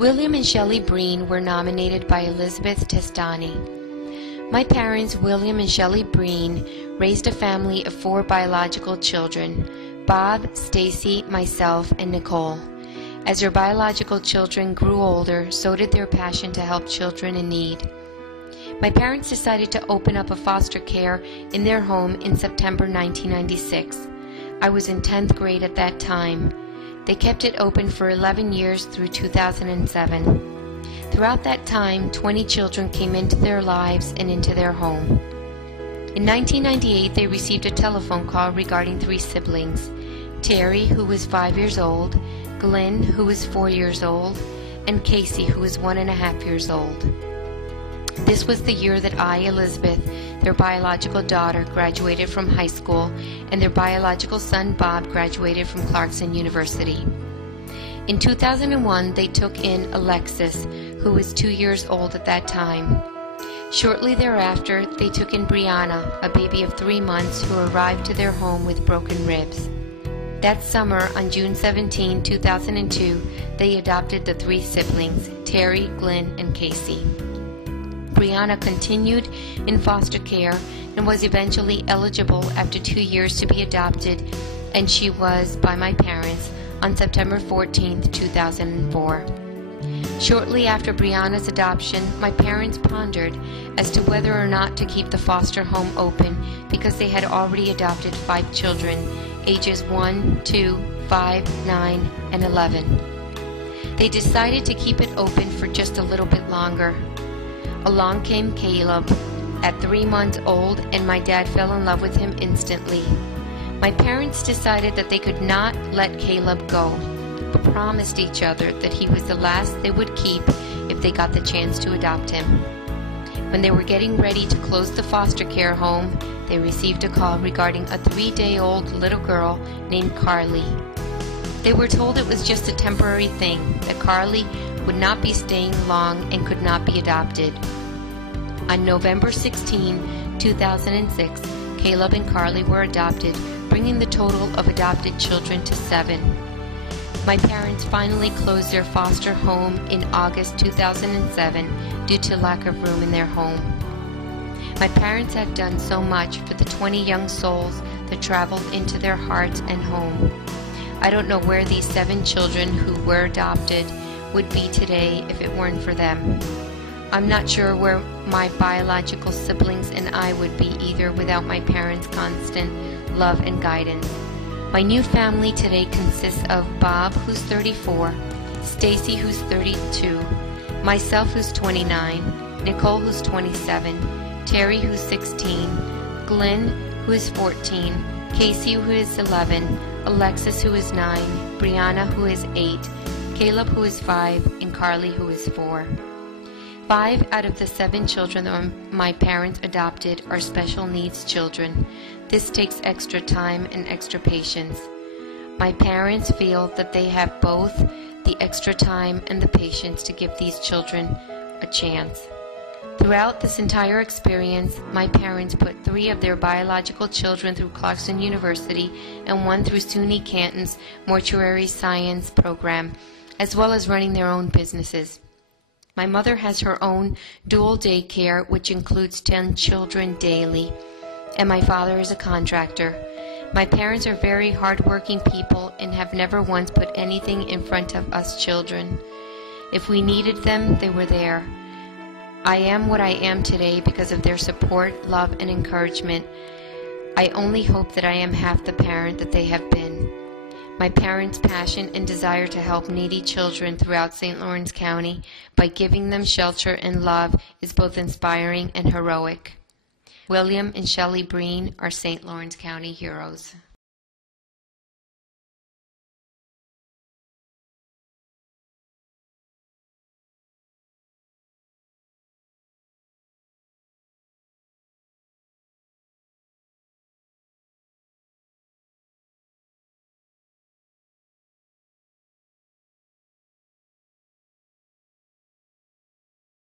William and Shelley Breen were nominated by Elizabeth Testani. My parents, William and Shelley Breen, raised a family of 4 biological children: Bob, Stacy, myself, and Nicole. As their biological children grew older, so did their passion to help children in need. My parents decided to open up a foster care in their home in September 1996. I was in 10th grade at that time. They kept it open for 11 years through 2007. Throughout that time, 20 children came into their lives and into their home. In 1998, they received a telephone call regarding 3 siblings: Terry, who was 5 years old, Glenn, who was 4 years old, and Casey, who was 1.5 years old. This was the year that I, Elizabeth, their biological daughter, graduated from high school, and their biological son, Bob, graduated from Clarkson University. In 2001, they took in Alexis, who was 2 years old at that time. Shortly thereafter, they took in Brianna, a baby of 3 months who arrived to their home with broken ribs. That summer, on June 17, 2002, they adopted the 3 siblings, Terry, Glenn, and Casey. Brianna continued in foster care and was eventually eligible after 2 years to be adopted, and she was by my parents on September 14, 2004. Shortly after Brianna's adoption, my parents pondered as to whether or not to keep the foster home open because they had already adopted 5 children, ages 1, 2, 5, 9, and 11. They decided to keep it open for just a little bit longer. Along came Caleb, at 3 months old, and my dad fell in love with him instantly. My parents decided that they could not let Caleb go, but promised each other that he was the last they would keep if they got the chance to adopt him. When they were getting ready to close the foster care home, they received a call regarding a 3-day-old little girl named Carly. They were told it was just a temporary thing, that Carly would not be staying long and could not be adopted. On November 16, 2006, Caleb and Carly were adopted, bringing the total of adopted children to 7. My parents finally closed their foster home in August 2007 due to lack of room in their home. My parents had done so much for the 20 young souls that traveled into their hearts and home. I don't know where these 7 children who were adopted would be today if it weren't for them. I'm not sure where my biological siblings and I would be either without my parents' constant love and guidance. My new family today consists of Bob, who's 34, Stacy, who's 32, myself, who's 29, Nicole, who's 27, Terry, who's 16, Glenn, who is 14, Casey, who is 11, Alexis, who is 9, Brianna, who is 8, Caleb, who is 5, and Carly, who is 4. 5 out of the 7 children that my parents adopted are special needs children. This takes extra time and extra patience. My parents feel that they have both the extra time and the patience to give these children a chance. Throughout this entire experience, my parents put 3 of their biological children through Clarkson University and 1 through SUNY Canton's mortuary science program, as well as running their own businesses. My mother has her own dual daycare, which includes 10 children daily, and my father is a contractor. My parents are very hardworking people and have never once put anything in front of us children. If we needed them, they were there. I am what I am today because of their support, love, and encouragement. I only hope that I am half the parent that they have been. My parents' passion and desire to help needy children throughout St. Lawrence County by giving them shelter and love is both inspiring and heroic. William and Shelley Breen are St. Lawrence County heroes.